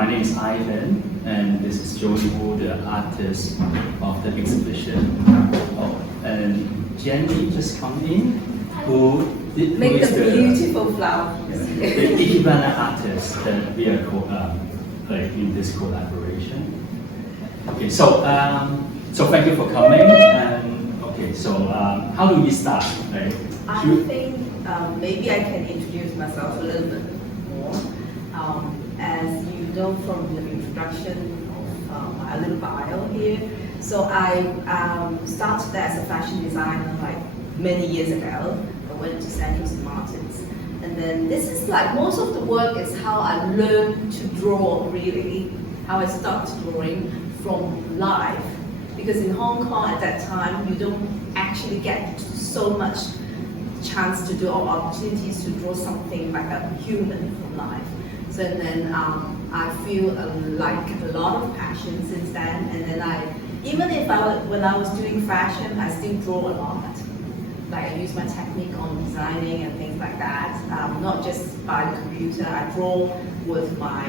My name is Ivan, and this is Jully Woo, the artist of the exhibition. Oh, and Jenny just come in, who Make is the beautiful flower. the Ikebana artist that we are in this collaboration. Okay, so thank you for coming. And okay, so how do we start? Right? I think maybe I can introduce myself a little bit more. As you know from the introduction of my little bio here, so I started as a fashion designer like many years ago. I went to St. Martin's, and then this is like most of the work is how I learned to draw, really, how I started drawing from life. Because in Hong Kong at that time, you don't actually get so much chance to do or opportunities to draw something like a human from life. So then I feel like a lot of passion since then, and then when I was doing fashion, I still draw a lot. Like I use my technique on designing and things like that, not just by the computer. I draw with my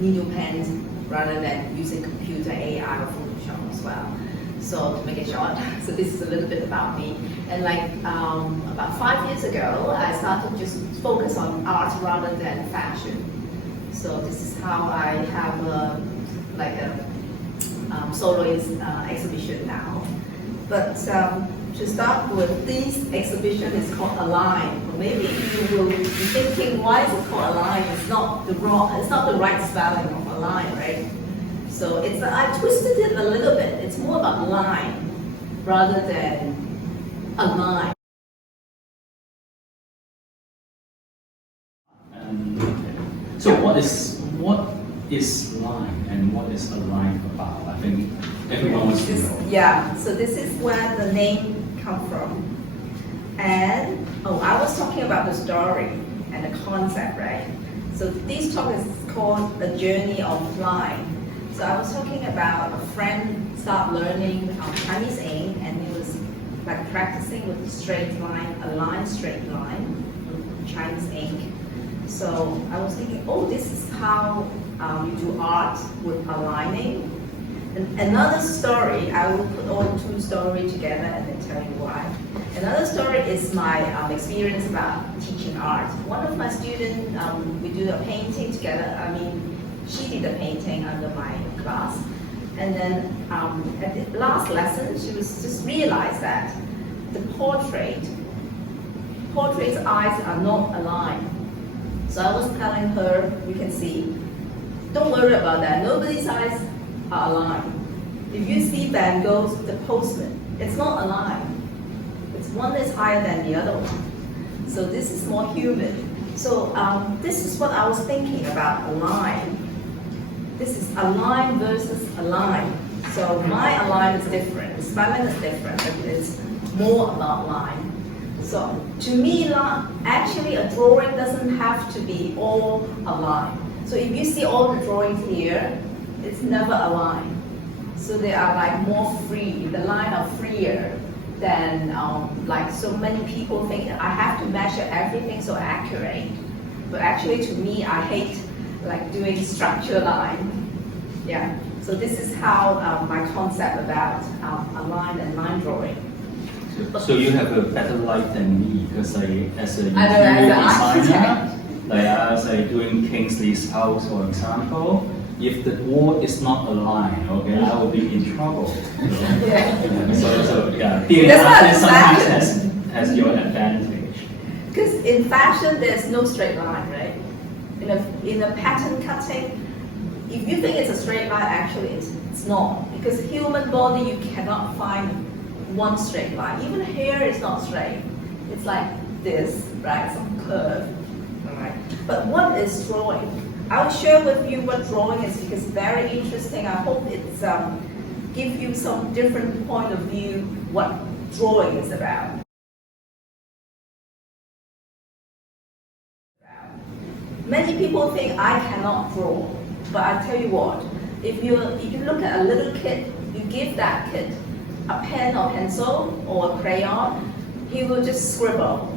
needle pens rather than using computer, AI, or Photoshop as well. So to make it short, so this is a little bit about me. And like about 5 years ago, I started just focus on art rather than fashion. So this is how I have a solo exhibition now. But to start with, this exhibition is called Align. Or maybe you will be thinking, why is it called Align? It's not the right spelling of Align, right? So I twisted it a little bit. It's more about line rather than align. So what is line and what is align about? I think everyone wants to know. Yeah, so this is where the name comes from. And I was talking about the story and the concept, right? So this talk is called The Journey of Line. So I was talking about a friend started learning Chinese ink, and he was like practicing with a straight line, a line straight line with Chinese ink. So I was thinking, this is how you do art with aligning. And another story, I will put all two stories together and then tell you why. Another story is my experience about teaching art. One of my students, we do a painting together. She did a painting under my class, and then at the last lesson, she was just realized that the portrait's eyes are not aligned. So I was telling her, you can see, don't worry about that. Nobody's eyes are aligned. If you see Van Gogh's The Postman, it's not aligned. It's one is higher than the other one. So this is more human. So this is what I was thinking about align. This is align versus align. So my align is different, the spelling is different, but it's more about line. So to me, actually a drawing doesn't have to be all aligned. So if you see all the drawings here, it's never aligned. So they are like more free, the line are freer than like so many people think I have to measure everything so accurate. But actually to me, I hate like doing structure line. Yeah, so this is how my concept about align and line drawing. So you have a better light than me, because as a designer, like as I doing Kingsley's house, for example, if the wall is not aligned, okay, I will be in trouble. So being an artist sometimes has your advantage. Because in fashion, there's no straight line, right? In a pattern cutting, if you think it's a straight line, actually it's not. Because human body, you cannot find one straight line. Even hair is not straight. It's like this, right? Some curve, all right? But what is drawing? I'll share with you what drawing is because it's very interesting. I hope it's give you some different point of view what drawing is about. Many people think I cannot draw, but I tell you what, if you look at a little kid, you give that kid a pen or pencil or a crayon, he will just scribble.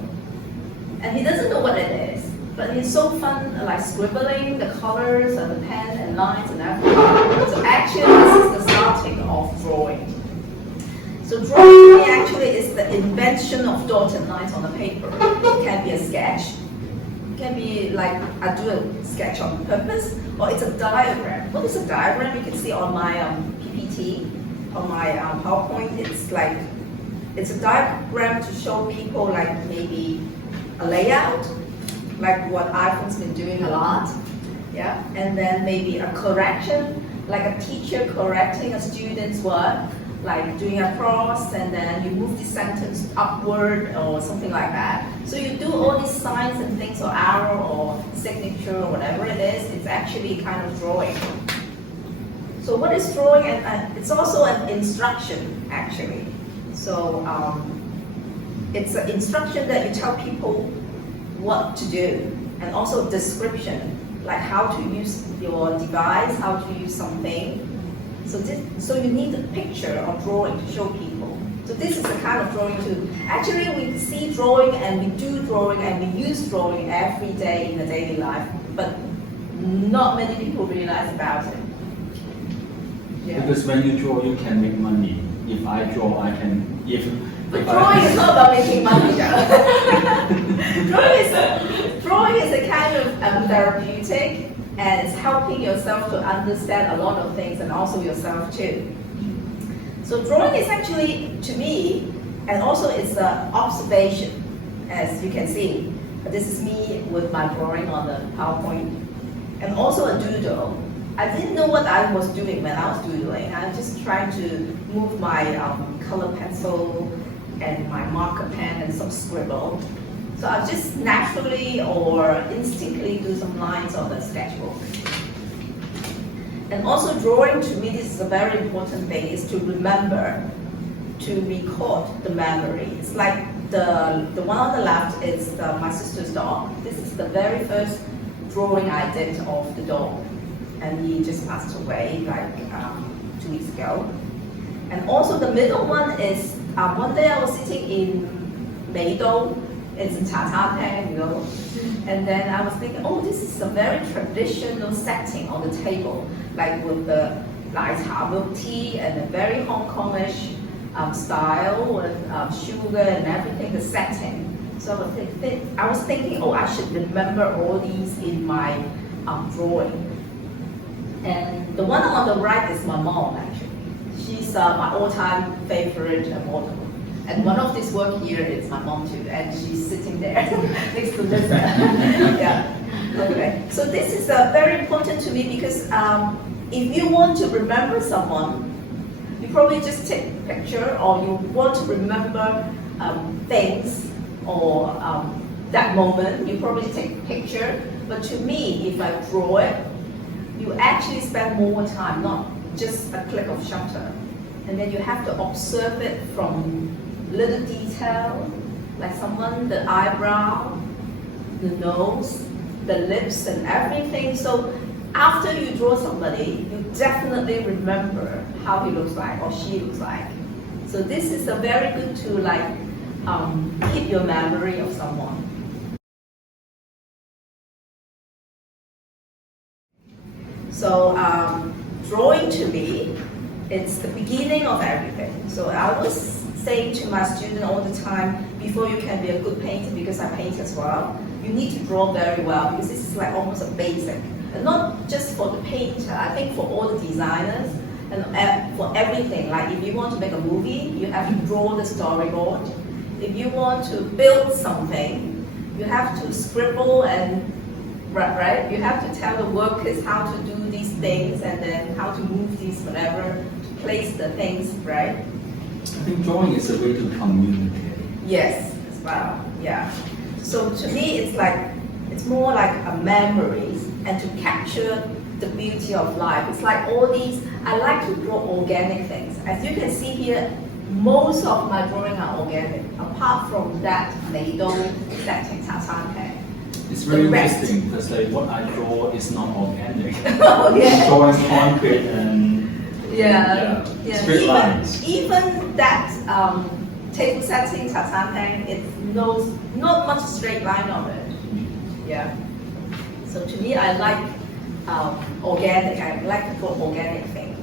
And he doesn't know what it is. But it's so fun, like scribbling, the colors and the pen and lines and everything. So actually, this is the starting of drawing. So drawing actually is the invention of dotted lines on the paper. It can be a sketch. It can be like I do a sketch on purpose, or it's a diagram. What is a diagram? You can see on my PPT, on my PowerPoint. It's a diagram to show people like maybe a layout, like what iPhone's been doing a lot, yeah, and then maybe a correction, like a teacher correcting a student's work, like doing a cross, and then you move the sentence upward or something like that. So you do all these signs and things, or arrow or signature or whatever it is. It's actually kind of drawing. So what is drawing? And it's also an instruction actually. So it's an instruction that you tell people what to do, and also description, like how to use your device, how to use something. So you need a picture or drawing to show people. So this is the kind of drawing too. Actually, we see drawing and we do drawing and we use drawing every day in the daily life, but not many people realize about it. Yeah. Because when you draw, you can make money. If I draw, I can. But drawing is not about making money, though. Drawing is a kind of therapeutic, and it's helping yourself to understand a lot of things, and also yourself too. So drawing is actually, to me, and also it's an observation, as you can see. This is me with my drawing on the PowerPoint, and also a doodle. I didn't know what I was doing when I was doodling. I was just trying to move my color pencil and my marker pen and some scribble. So I'll just naturally or instinctively do some lines on the sketchbook. And also drawing, to me, this is a very important thing, is to remember, to record the memory. It's like the one on the left is my sister's dog. This is the very first drawing I did of the dog. And he just passed away like 2 weeks ago. And also the middle one is, one day I was sitting in Meido, it's in Timecodes, you know, and then I was thinking, oh, this is a very traditional setting on the table, like with the milk tea and a very Hong Kongish style with sugar and everything, the setting. So I was thinking, oh, I should remember all these in my drawing. And the one on the right is my mom, actually. She's my all-time favorite model. And one of this work here is my mom too, and she's sitting there next to Lisa. Yeah. Okay. So this is very important to me because if you want to remember someone, you probably just take a picture, or you want to remember things or that moment, you probably take a picture. But to me, if I draw it, you actually spend more time, not just a click of shutter. And then you have to observe it from little detail, like the eyebrow, the nose, the lips and everything. So after you draw somebody, you definitely remember how he looks like or she looks like. So this is a very good to keep your memory of someone. So drawing to me, it's the beginning of everything. So I was saying to my students all the time, before you can be a good painter, because I paint as well, you need to draw very well, because this is like almost a basic. And not just for the painter, I think for all the designers, and for everything. Like if you want to make a movie, you have to draw the storyboard. If you want to build something, you have to scribble and right? You have to tell the workers how to do these things, and then how to move these whatever, to place the things, right? I think drawing is a way to communicate. Yes, as well, yeah. So to me, it's more like a memories, and to capture the beauty of life. It's like all these, I like to draw organic things. As you can see here, most of my drawing are organic, apart from that Meido setting, Timecodes. It's very interesting because like what I draw is not organic. Oh, yeah. It's drawing concrete and straight lines. Even that table setting, Timecodes, it's not much straight line of it. Yeah. So to me, I like organic. I like to put organic things.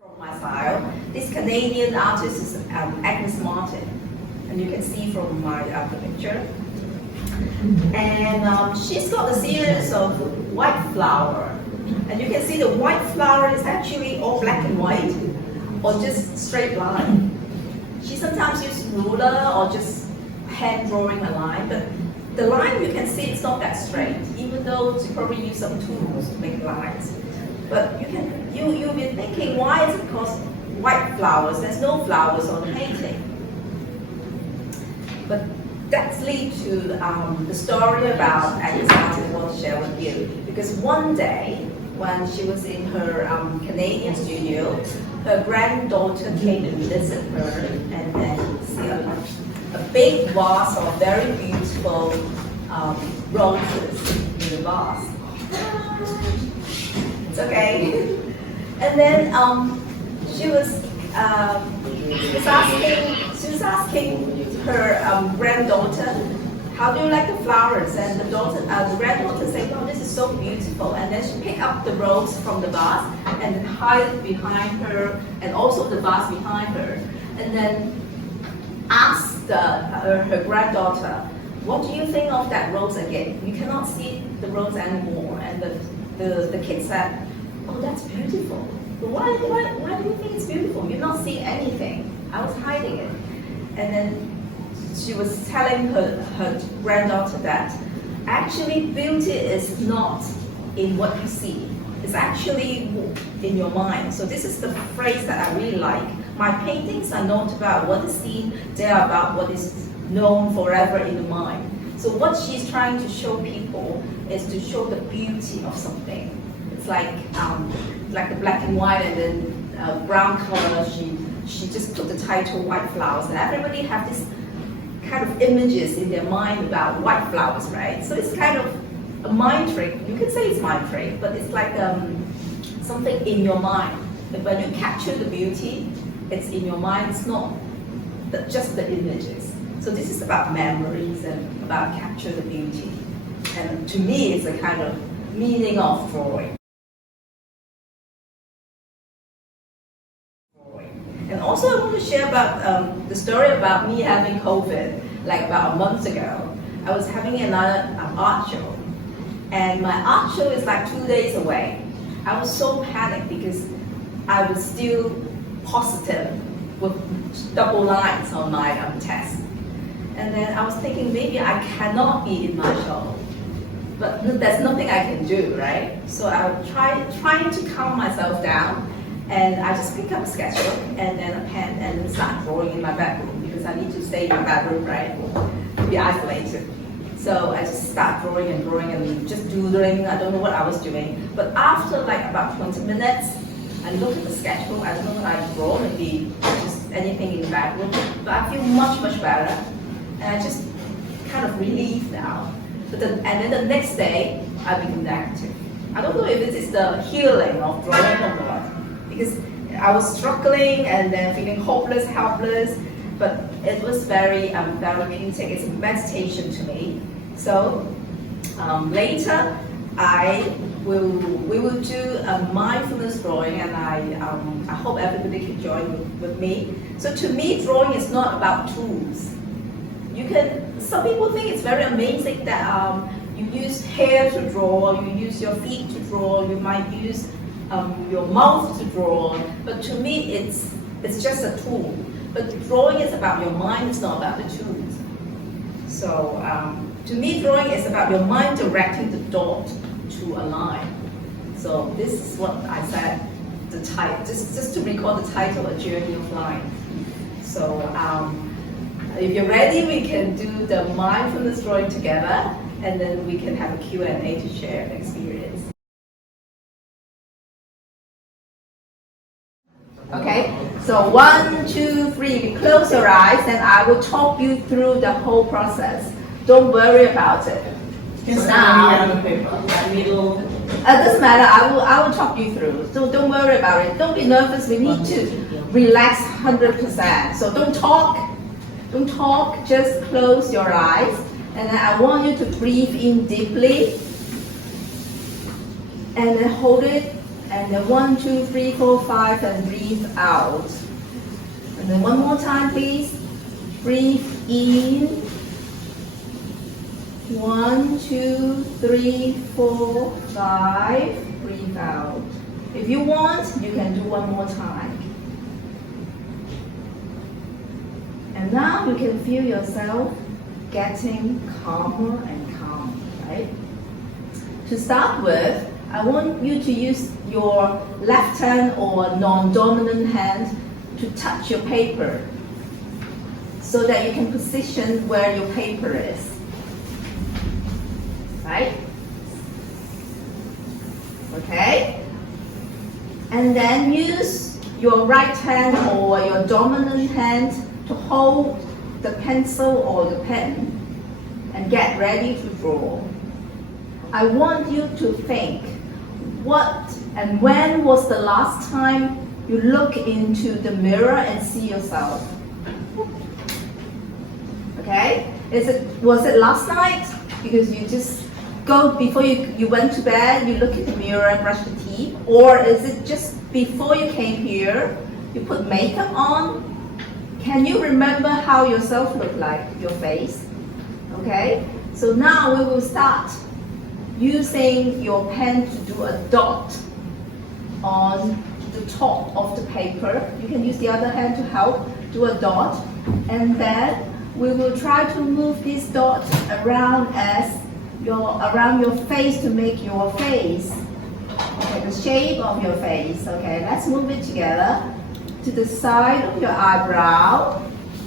From my style, this Canadian artist is Agnes Martin, and you can see from my the picture. And she's got a series of white flower, and you can see the white flower is actually all black and white, or just straight line. She sometimes uses ruler or just hand drawing a line, but the line you can see it's not that straight, even though she probably use some tools to make lines. But you'll be thinking, why is it because white flowers? There's no flowers on the painting. But that leads to the story about Agnes Martin I want to share with you. Because one day, when she was in her Canadian studio, her granddaughter came to visit her, and then see a big vase of very beautiful roses in the vase. It's okay. And then she was asking her granddaughter, how do you like the flowers? And the granddaughter said, oh, this is so beautiful. And then she picked up the rose from the vase and then hid it behind her, and also the vase behind her. And then asked her granddaughter, what do you think of that rose again? You cannot see the rose anymore. And the kid said, oh, that's beautiful. But why do you think it's beautiful? You're not seeing anything. I was hiding it. And then she was telling her granddaughter that actually beauty is not in what you see. It's actually in your mind. So this is the phrase that I really like. My paintings are not about what is seen, they are about what is known forever in the mind. So what she's trying to show people is to show the beauty of something. It's like the black and white and then brown color. She just put the title white flowers, and everybody have this kind of images in their mind about white flowers, right? So it's kind of a mind trick. You could say it's mind trick, but it's like something in your mind. But when you capture the beauty, it's in your mind. It's not just the images. So this is about memories and about capture the beauty. And to me, it's a kind of meaning of drawing. And also I want to share about the story about me having COVID, like about a month ago. I was having another art show, and my art show is like 2 days away. I was so panicked because I was still positive with double lines on my test. And then I was thinking maybe I cannot be in my show, but there's nothing I can do, right? So I was trying to calm myself down. And I just pick up a sketchbook and then a pen and then start drawing in my bedroom because I need to stay in my bedroom, right? To be isolated. So I just start drawing and just doodling. I don't know what I was doing. But after like about 20 minutes, I look at the sketchbook. I don't know what I draw, maybe just anything in the bedroom. But I feel much, much better. And I just kind of relieved now. And then the next day, I become negative. I don't know if it is the healing of drawing or what. Because I was struggling and then feeling hopeless, helpless, but it was very therapeutic. It's a meditation to me. So later, we will do a mindfulness drawing, and I hope everybody can join with me. So to me, drawing is not about tools. Some people think it's very amazing that you use hair to draw, you use your feet to draw, you might use your mouth to draw, but to me it's just a tool. But drawing is about your mind, it's not about the tools. So to me, drawing is about your mind directing the dot to a line. So this is what I said, the title, just to recall the title, A Journey of Line. So if you're ready, we can do the mindfulness drawing together, and then we can have a Q&A to share the experience. Okay, so 1, 2, 3, we close your eyes and I will talk you through the whole process. Don't worry about it. So now, doesn't matter, I will talk you through. So don't worry about it. Don't be nervous, we need to relax 100%. So don't talk, Don't talk, just close your eyes. And then I want you to breathe in deeply. And then hold it. And then 1, 2, 3, 4, 5, and breathe out. And then one more time, please. Breathe in. 1, 2, 3, 4, 5. Breathe out. If you want, you can do one more time. And now you can feel yourself getting calmer and calmer, right? To start with, I want you to use your left hand or non-dominant hand to touch your paper so that you can position where your paper is, right? Okay? And then use your right hand or your dominant hand to hold the pencil or the pen and get ready to draw. I want you to think, what and when was the last time you look into the mirror and see yourself? Okay? Was it last night? Because you just go before you went to bed, you look at the mirror and brush the teeth? Or is it just before you came here, you put makeup on? Can you remember how yourself looked like, your face? Okay? So now we will start using your pen to do a dot on the top of the paper. You can use the other hand to help do a dot. And then we will try to move this dot around around your face to make your face. Okay, the shape of your face. Okay, let's move it together to the side of your eyebrow.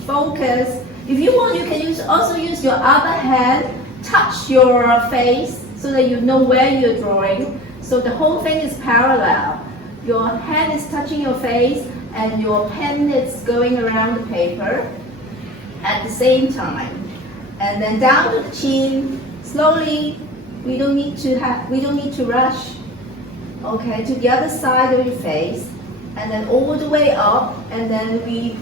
Focus. If you want, you can also use your other hand, touch your face so that you know where you're drawing. So the whole thing is parallel. Your hand is touching your face and your pen is going around the paper at the same time. And then down to the chin, slowly. We don't need to rush. Okay, to the other side of your face, and then all the way up, and then we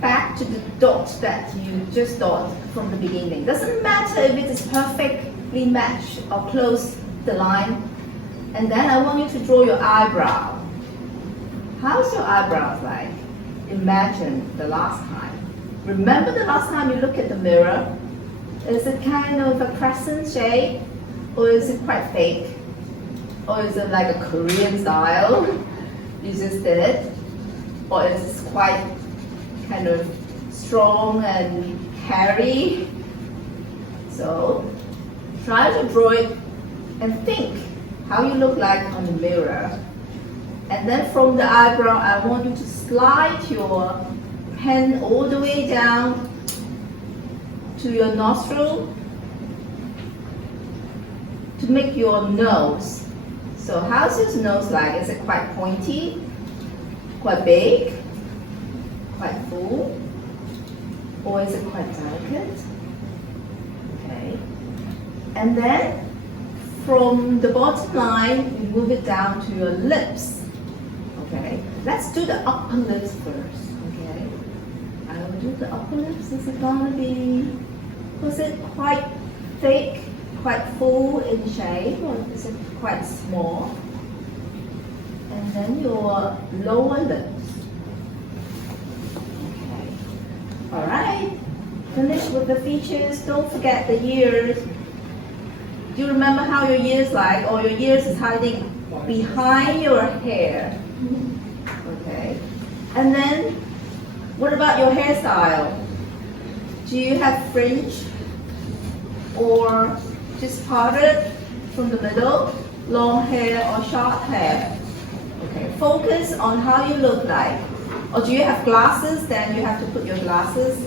back to the dot that you just dot from the beginning. Doesn't matter if it is perfectly matched or close the line. And then I want you to draw your eyebrow. How's your eyebrows like? Imagine the last time. Remember the last time you looked at the mirror? Is it kind of a crescent shape? Or is it quite fake? Or is it like a Korean style? You just did it? Or is it quite kind of strong and hairy? So try to draw it and think how you look like on the mirror. And then from the eyebrow, I want you to slide your pen all the way down to your nostril to make your nose. So how's your nose like? Is it quite pointy? Quite big? Quite full? Or is it quite delicate? Okay. And then from the bottom line, you move it down to your lips. Okay. Let's do the upper lips first. Okay. I will do the upper lips. Is it gonna be? Was it quite thick, quite full in shape, or is it quite small? And then your lower lips. Okay. All right. Finish with the features. Don't forget the ears. Do you remember how your ears like, or your ears is hiding behind your hair? Okay. And then, what about your hairstyle? Do you have fringe or just parted from the middle, long hair or short hair? Okay, focus on how you look like. Or do you have glasses? Then you have to put your glasses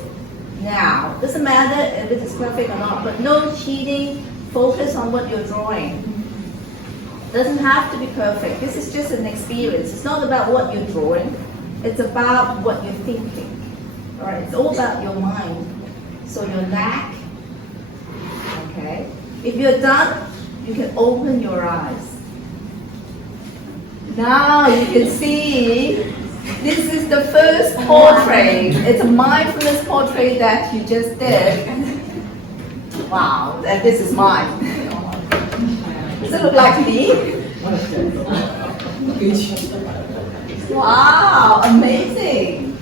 now. Doesn't matter if it is perfect or not, but no cheating. Focus on what you're drawing. Doesn't have to be perfect. This is just an experience. It's not about what you're drawing. It's about what you're thinking. All right, it's all about your mind. So your neck, okay? If you're done, you can open your eyes. Now you can see This is the first portrait. It's a mindfulness portrait that you just did. Wow, and this is mine. Does it look like me? Wow, amazing.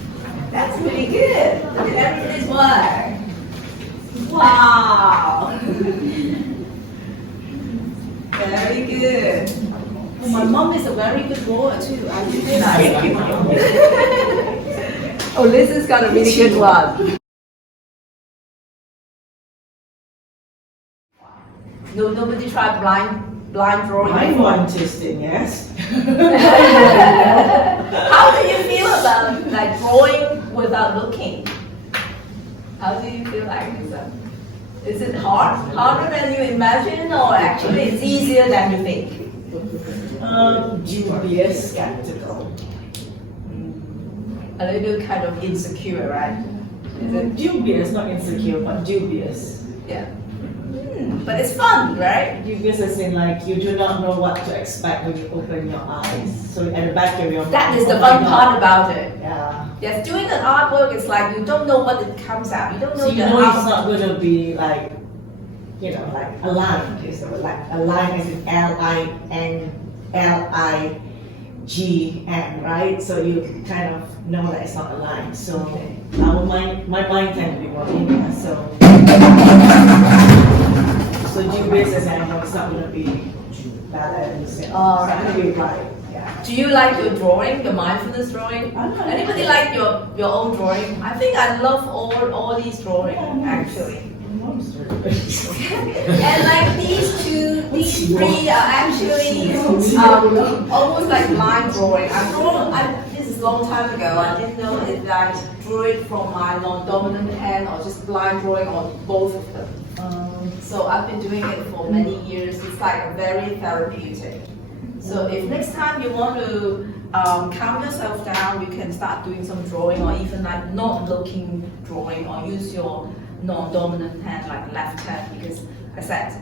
That's really good. Look at everybody's work. Wow. Very good. Oh, my mom is a very good drawer too. I didn't realize. Oh, Liz has got a really good one. No, nobody tried blind drawing. I'm one testing, yes. How do you feel about like drawing without looking? How do you feel like this? Is it harder than you imagine, or actually it's easier than you think? Dubious, skeptical. A little kind of insecure, right? Is it? Dubious, not insecure, but dubious. Yeah. But it's fun, right? Dubious as in like you do not know what to expect when you open your eyes. So at the back of your mind. That is the fun part about it. Yeah. Yes, doing an artwork is like you don't know what it comes out. You don't know So you the know it's outcome. not going to be like, you know, like aligned. It's like aligned as in L-I-N-L-I-G-N, right? So you kind of know that it's not aligned. So my mind tend to be more linear. So dubious as I know it's not going to be balanced. It's not going to be right. Yeah. Do you like your drawing, your mindfulness drawing? Anybody like your own drawing? I think I love all these drawings actually. And like these three are actually almost like line drawing. This is a long time ago. I didn't know if I drew it from my non-dominant hand or just blind drawing on both of them. So I've been doing it for many years. It's like very therapeutic. So if next time you want to calm yourself down, you can start doing some drawing, or even like not looking drawing, or use your non-dominant hand like left hand, because I said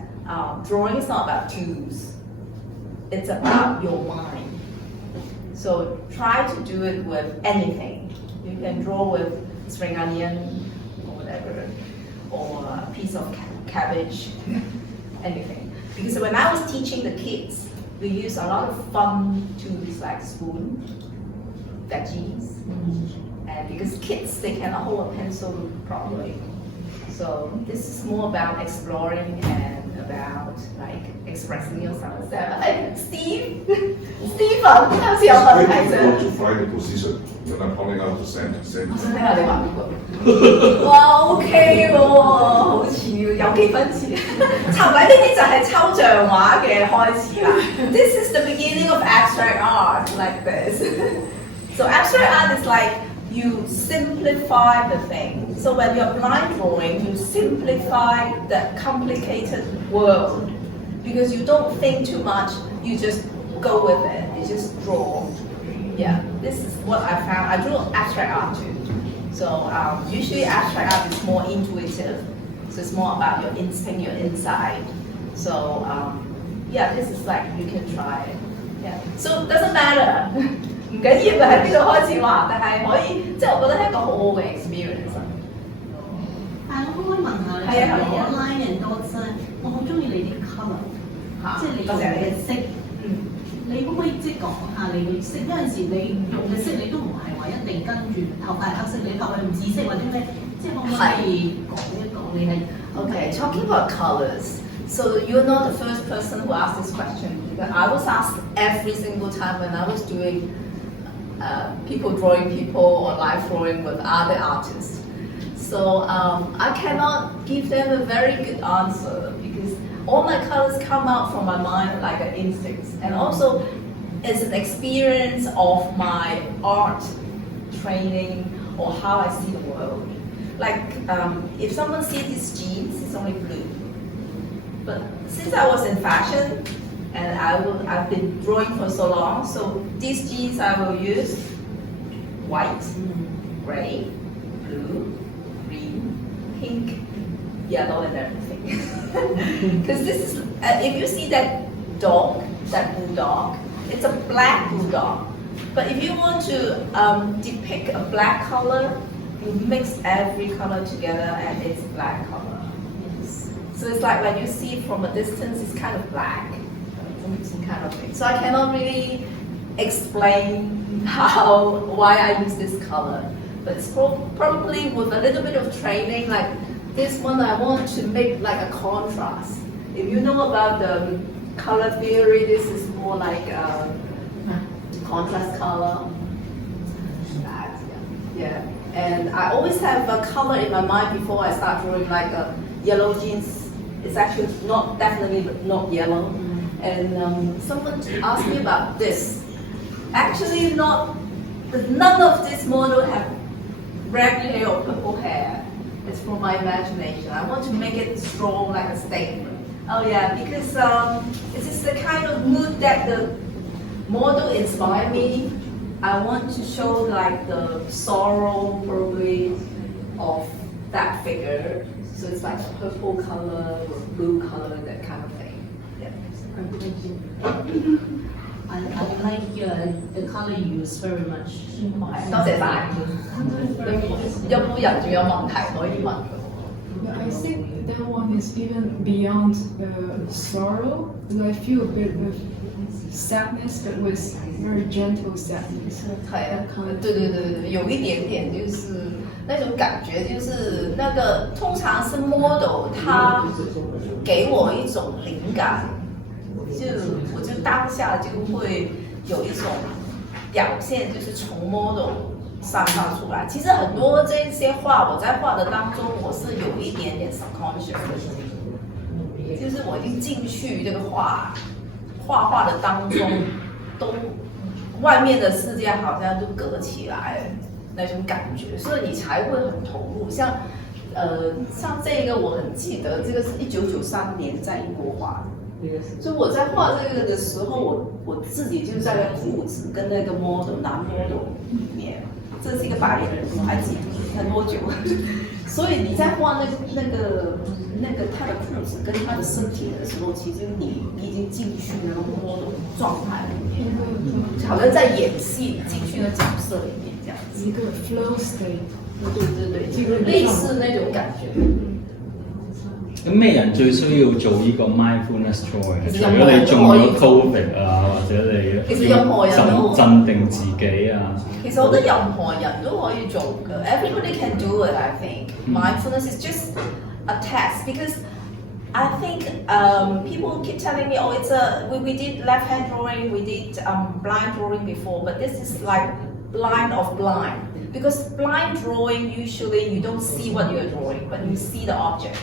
drawing is not about tools, it's about your mind. So try to do it with anything. You can draw with spring onion or whatever, or a piece of cabbage, anything. Because when I was teaching the kids, we use a lot of fun tools like spoon, veggies, and because kids, they cannot hold a pencil properly. So this is more about exploring and about like expressing yourself. So, Stephen, how's your It's very answer? difficult to find a position when I'm holding out the same. 我想聽下你話邊個？哇 OK 喎，好似有幾分似。尋禮呢啲就係抽象畫嘅開始啦。This is the beginning of abstract art, like this. So abstract art is like you simplify the thing. So when you're blind drawing, you simplify the complicated world because you don't think too much. You just go with it. You just draw. Yeah, this is what I found. I drew abstract art too. So usually abstract art is more intuitive. So it's more about your instinct, your inside. So yeah, this is like you can try it. Yeah. So it doesn't matter. 唔緊要喺邊度開始畫，但係可以，即係我覺得係一個好好嘅 experience。但係我可唔可以問下你？係啊係啊 align and dots 咧，我好中意你啲 colour，即係你用嘅色。你可唔可以即係講下你嘅色？有陣時你用嘅色你都唔係話一定跟住頭髮係黑色，你頭髮用紫色或者咩？即係可唔可以講一講你係 Okay, talking about colors. So you're not the first person who asked this question. But I was asked every single time when I was doing people drawing people or live drawing with other artists. So I cannot give them a very good answer because all my colors come out from my mind like an instinct. And also it's an experience of my art training or how I see the world. Like if someone sees these jeans, it's only blue. But since I was in fashion and I've been drawing for so long, so these jeans I will use white, gray, blue, green, pink, yellow, and everything. Because this is, if you see that dog, that bulldog, it's a black bulldog. But if you want to depict a black color, you mix every color together and it's black color. Yes. So it's like when you see it from a distance, it's kind of black. Kind of thing. So I cannot really explain why I use this color. But it's probably with a little bit of training, like this one I want to make like a contrast. If you know about the color theory, this is more like a contrast color. That, yeah. And I always have a color in my mind before I start drawing, like a yellow jeans. It's actually definitely not yellow. And someone asked me about this. Actually, none of this model have red hair or purple hair. It's from my imagination. I want to make it strong, like a statement. Oh yeah, because it is the kind of mood that the model inspired me. I want to show like the sorrow probably of that figure. So it's like a purple color or blue color, that kind of thing. Yeah. Thank you. I like the color you use very much. 多謝晒。有冇人仲有問題可以問？ Yeah, I think that one is even beyond sorrow. But I feel a bit of sadness, but with very gentle sadness. 係啊，對，有一點點就是那種感覺，就是那個通常是 model，他給我一種靈感，我就當下就會有一種表現，就是從 model 散發出來。其實很多這些畫，我在畫的當中，我是有一點點 subconscious 的，就是我已經進去這個畫的當中，都外面的世界好像都隔起來那種感覺，所以你才會很投入。像這個我很記得，這個是1993年在英國畫的。所以我在畫這個的時候，我自己就在那褲子跟那個 男 model 裡面，這是一個白人，我還記得很多久。所以你在畫那個他的褲子跟他的身體的時候，其實你已經進去那個 model 狀態裡面，好像在演戲，進去那角色裡面這樣子。一個 flow state。對，類似那種感覺。咁咩人最需要做呢個 mindfulness drawing？除咗你中咗 COVID 啊，或者你要鎮定自己啊。其實我覺得任何人都可以做嘅。Everybody can do it, I think. Mindfulness is just a test because I think people keep telling me, oh, we did left-hand drawing, we did blind drawing before, but this is like blind of blind. Because blind drawing, usually you don't see what you're drawing, but you see the object.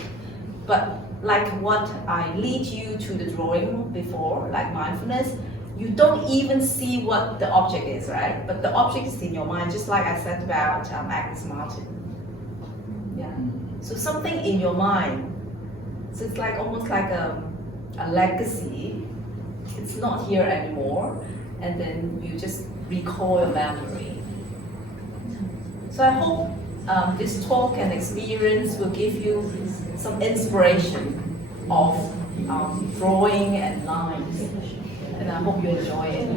But like what I lead you to the drawing before, like mindfulness, you don't even see what the object is, right? But the object is in your mind, just like I said about Agnes Martin. Yeah. So something in your mind. So it's like almost like a legacy. It's not here anymore, and then you just recall your memory. So I hope this talk and experience will give you some inspiration of drawing and lines, and I hope you enjoy it.